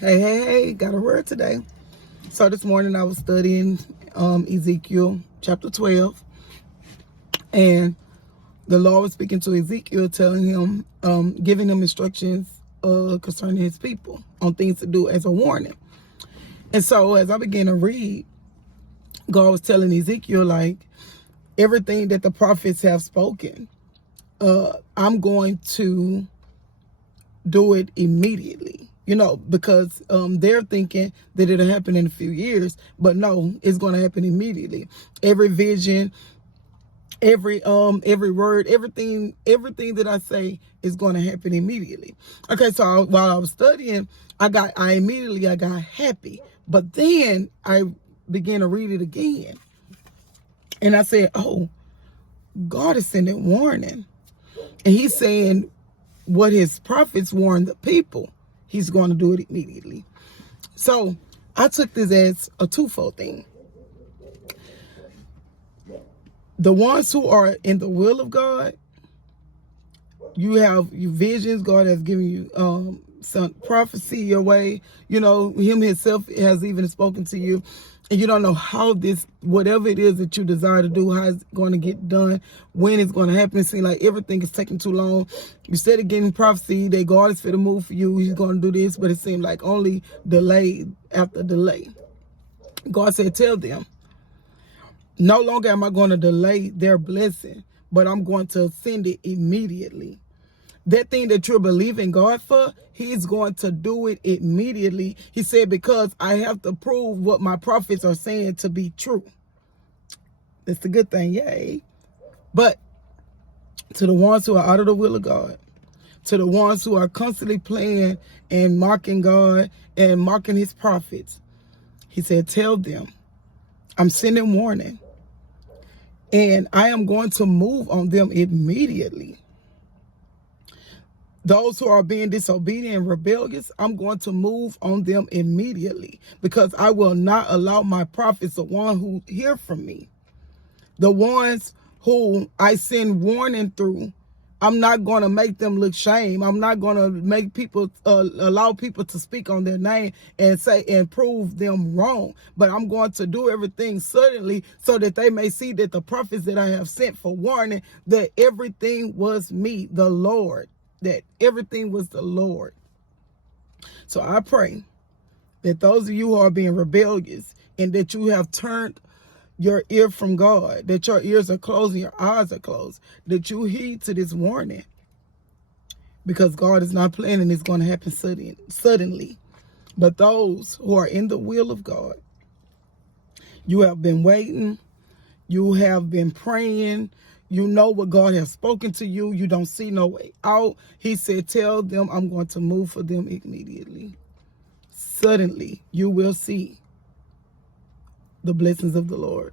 Hey, got a word today. So this morning I was studying Ezekiel chapter 12, and the Lord was speaking to Ezekiel, telling him, giving him instructions concerning his people on things to do as a warning. And so as I began to read, God was telling Ezekiel, like, everything that the prophets have spoken, I'm going to do it immediately, because they're thinking that it'll happen in a few years, but no, it's going to happen immediately. Every vision, every word, everything that I say is going to happen immediately. Okay, so while I was studying, I immediately got happy, but then I began to read it again, and I said, oh, God is sending warning, and he's saying what his prophets warned the people, he's going to do it immediately. So I took this as a twofold thing. The ones who are in the will of God, you have your visions. God has given you some prophecy your way. Him himself has even spoken to you. And you don't know how this, whatever it is that you desire to do, how it's going to get done, when it's going to happen. It seems like everything is taking too long. You started getting prophecy that God is fit to move for you. He's going to do this, but it seemed like only delay after delay. God said, tell them, no longer am I going to delay their blessing, but I'm going to send it immediately. That thing that you're believing God for, he's going to do it immediately. He said, because I have to prove what my prophets are saying to be true. That's the good thing, yay. But to the ones who are out of the will of God, to the ones who are constantly playing and mocking God and mocking his prophets, he said, tell them, I'm sending warning, and I am going to move on them immediately. Those who are being disobedient and rebellious, I'm going to move on them immediately, because I will not allow my prophets, the one who hear from me, the ones who I send warning through, I'm not going to make them look shame. I'm not going to make people, allow people to speak on their name and say and prove them wrong. But I'm going to do everything suddenly, so that they may see that the prophets that I have sent for warning, that everything was me, the Lord. That everything was the Lord. So I pray that those of you who are being rebellious, and that you have turned your ear from God, that your ears are closed and your eyes are closed, that you heed to this warning, because God is not planning it's going to happen suddenly. But those who are in the will of God, you have been waiting, you have been praying, you know what God has spoken to you. You don't see no way out. He said, tell them I'm going to move for them immediately. Suddenly, you will see the blessings of the Lord.